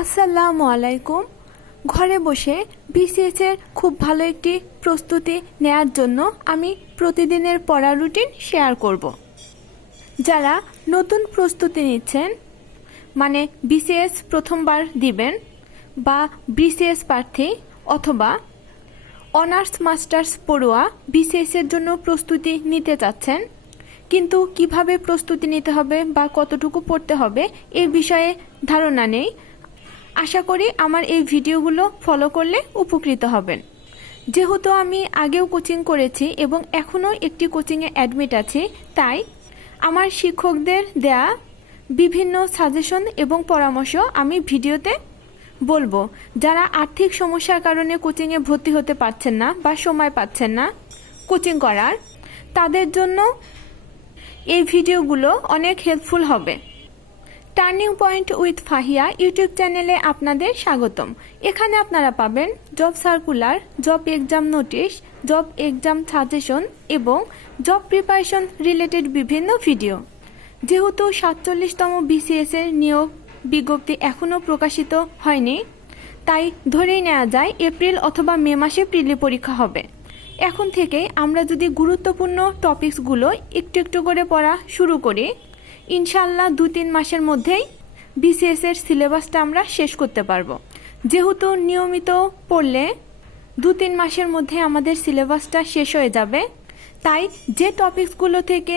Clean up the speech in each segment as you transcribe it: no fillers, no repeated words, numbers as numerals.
আসসালামু আলাইকুম। ঘরে বসে বিসিএস এর খুব ভালো একটি প্রস্তুতি নেয়ার জন্য আমি প্রতিদিনের পড়া রুটিন শেয়ার করব। যারা নতুন প্রস্তুতি নিচ্ছেন, মানে বিসিএস প্রথমবার দিবেন বা বিসিএস প্রার্থী অথবা অনার্স মাস্টার্স পড়ুয়া বিসিএস এর জন্য প্রস্তুতি নিতে চাচ্ছেন, কিন্তু কিভাবে প্রস্তুতি নিতে হবে বা কতটুকু পড়তে হবে এই বিষয়ে ধারণা নেই, আশা করি আমার এই ভিডিওগুলো ফলো করলে উপকৃত হবেন। যেহেতু আমি আগেও কোচিং করেছি এবং এখনও একটি কোচিংয়ে অ্যাডমিট আছি, তাই আমার শিক্ষকদের দেয়া বিভিন্ন সাজেশন এবং পরামর্শ আমি ভিডিওতে বলবো। যারা আর্থিক সমস্যার কারণে কোচিংয়ে ভর্তি হতে পারছেন না বা সময় পাচ্ছেন না কোচিং করার, তাদের জন্য এই ভিডিওগুলো অনেক হেল্পফুল হবে। Turning point with Fahia YouTube চ্যানেলে আপনাদের স্বাগতম। এখানে আপনারা পাবেন job circular, job exam notice, job exam suggestion এবং জব প্রিপারেশন রিলেটেড বিভিন্ন ভিডিও। যেহেতু 47তম বিসিএস এর নিয়োগ বিজ্ঞপ্তি এখনও প্রকাশিত হয়নি, তাই ধরেই নেওয়া যায় এপ্রিল অথবা মে মাসে প্রিলি পরীক্ষা হবে। এখন থেকে আমরা যদি গুরুত্বপূর্ণ টপিকসগুলো একটু একটু করে পড়া শুরু করি, ইনশাল্লাহ 2-3 মাসের মধ্যেই বিসিএস এর সিলেবাসটা আমরা শেষ করতে পারবো। যেহেতু নিয়মিত পড়লে 2-3 মাসের মধ্যে আমাদের সিলেবাসটা শেষ হয়ে যাবে, তাই যে টপিকসগুলো থেকে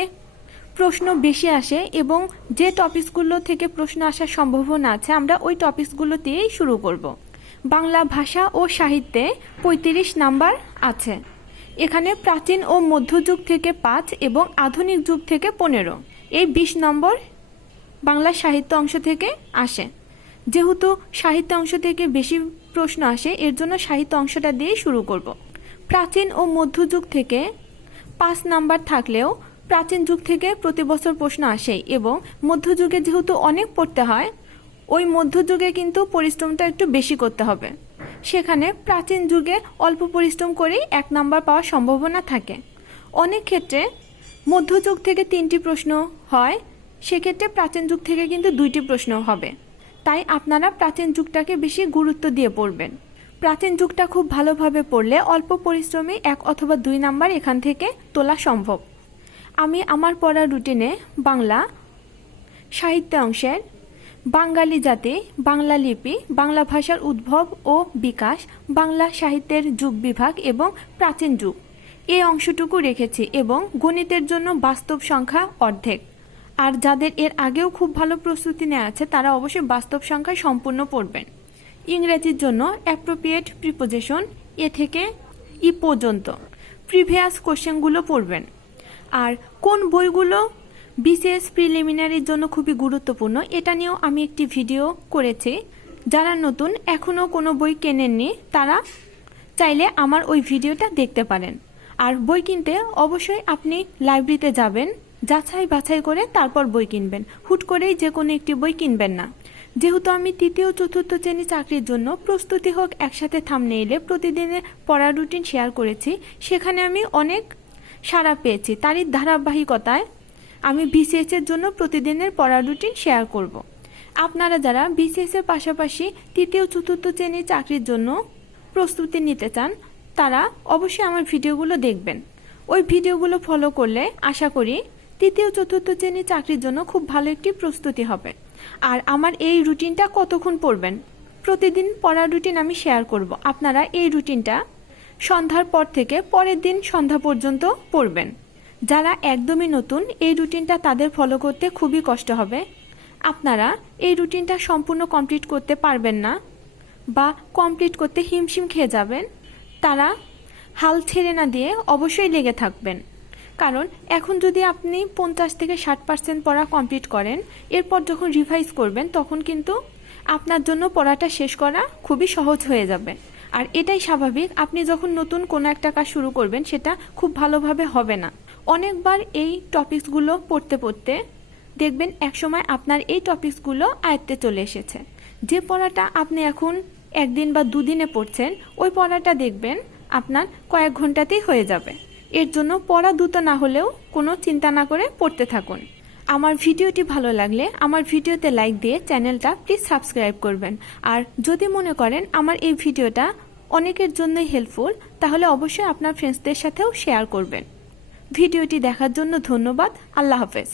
প্রশ্ন বেশি আসে এবং যে টপিকসগুলো থেকে প্রশ্ন আসার সম্ভাবনা আছে, আমরা ওই টপিকসগুলো দিয়েই শুরু করব। বাংলা ভাষা ও সাহিত্যে 35 নাম্বার আছে। এখানে প্রাচীন ও মধ্যযুগ থেকে 5 এবং আধুনিক যুগ থেকে 15, এই 20 নম্বর বাংলা সাহিত্য অংশ থেকে আসে। যেহেতু সাহিত্য অংশ থেকে বেশি প্রশ্ন আসে, এর জন্য সাহিত্য অংশটা দিয়ে শুরু করব। প্রাচীন ও মধ্যযুগ থেকে 5 নাম্বার থাকলেও প্রাচীন যুগ থেকে প্রতি বছর প্রশ্ন আসে এবং মধ্যযুগে যেহেতু অনেক পড়তে হয়, ওই মধ্যযুগে কিন্তু পরিশ্রমটা একটু বেশি করতে হবে। সেখানে প্রাচীন যুগে অল্প পরিশ্রম করেই 1 নাম্বার পাওয়ার সম্ভাবনা থাকে। অনেক ক্ষেত্রে মধ্যযুগ থেকে 3টি প্রশ্ন হয়, সেক্ষেত্রে প্রাচীন যুগ থেকে কিন্তু 2টি প্রশ্ন হবে। তাই আপনারা প্রাচীন যুগটাকে বেশি গুরুত্ব দিয়ে পড়বেন। প্রাচীন যুগটা খুব ভালোভাবে পড়লে অল্প পরিশ্রমে 1 অথবা 2 নাম্বার এখান থেকে তোলা সম্ভব। আমি আমার পড়া রুটিনে বাংলা সাহিত্য অংশের বাঙালি জাতি, বাংলা লিপি, বাংলা ভাষার উদ্ভব ও বিকাশ, বাংলা সাহিত্যের যুগ বিভাগ এবং প্রাচীন যুগ এই অংশটুকু রেখেছি এবং গণিতের জন্য বাস্তব সংখ্যা অর্ধেক। আর যাদের এর আগেও খুব ভালো প্রস্তুতি নেওয়া আছে, তারা অবশ্যই বাস্তব সংখ্যা সম্পূর্ণ পড়বেন। ইংরেজির জন্য অ্যাপ্রোপ্রিয়েট প্রিপোজিশন এ থেকে ই পর্যন্ত প্রিভিয়াস কোশ্চেনগুলো পড়বেন। আর কোন বইগুলো বিসিএস প্রিলিমিনারির জন্য খুবই গুরুত্বপূর্ণ, এটা নিয়েও আমি একটি ভিডিও করেছি। যারা নতুন এখনও কোনো বই কেনেননি, তারা চাইলে আমার ওই ভিডিওটা দেখতে পারেন। আর বই কিনতে অবশ্যই আপনি লাইব্রেরিতে যাবেন, যাচাই বাছাই করে তারপর বই কিনবেন। হুট করেই যে কোনো একটি বই কিনবেন না। যেহেতু আমি 3য় 4র্থ শ্রেণী চাকরির জন্য প্রস্তুতি হোক একসাথে থাম্বনেইলে প্রতিদিনের পড়া রুটিন শেয়ার করেছি, সেখানে আমি অনেক সাড়া পেয়েছি। তারই ধারাবাহিকতায় আমি বিসিএস এর জন্য প্রতিদিনের পড়া রুটিন শেয়ার করব। আপনারা যারা বিসিএস এর পাশাপাশি 3য় 4র্থ শ্রেণী চাকরির জন্য প্রস্তুতি নিতে চান, তারা অবশ্যই আমার ভিডিওগুলো দেখবেন। ওই ভিডিওগুলো ফলো করলে আশা করি 3য় 4র্থ শ্রেণী চাকরির জন্য খুব ভালো একটি প্রস্তুতি হবে। আর আমার এই রুটিনটা কতক্ষণ পড়বেন, প্রতিদিন পড়া রুটিন আমি শেয়ার করব। আপনারা এই রুটিনটা সন্ধ্যার পর থেকে পরের দিন সন্ধ্যা পর্যন্ত পড়বেন। যারা একদমই নতুন, এই রুটিনটা তাদের ফলো করতে খুবই কষ্ট হবে। আপনারা এই রুটিনটা সম্পূর্ণ কমপ্লিট করতে পারবেন না বা কমপ্লিট করতে হিমশিম খেয়ে যাবেন, তারা হাল ছেড়ে না দিয়ে অবশ্যই লেগে থাকবেন। কারণ এখন যদি আপনি 50 থেকে 60% পড়া কমপ্লিট করেন, এরপর যখন রিভাইজ করবেন তখন কিন্তু আপনার জন্য পড়াটা শেষ করা খুবই সহজ হয়ে যাবে। আর এটাই স্বাভাবিক, আপনি যখন নতুন কোনো একটা কাজ শুরু করবেন সেটা খুব ভালোভাবে হবে না। অনেকবার এই টপিকসগুলো পড়তে পড়তে দেখবেন একসময় আপনার এই টপিকসগুলো আয়ত্তে চলে এসেছে। যে পড়াটা আপনি এখন 1 দিন বা 2 দিনে পড়ছেন, ওই পড়াটা দেখবেন আপনার কয়েক ঘন্টাতেই হয়ে যাবে। এর জন্য পড়া দ্রুত না হলেও কোনো চিন্তা না করে পড়তে থাকুন। আমার ভিডিওটি ভালো লাগলে আমার ভিডিওতে লাইক দিয়ে চ্যানেলটা প্লিজ সাবস্ক্রাইব করবেন। আর যদি মনে করেন আমার এই ভিডিওটা অনেকের জন্যই হেল্পফুল, তাহলে অবশ্যই আপনার ফ্রেন্ডসদের সাথেও শেয়ার করবেন। ভিডিওটি দেখার জন্য ধন্যবাদ। আল্লাহ হাফেজ।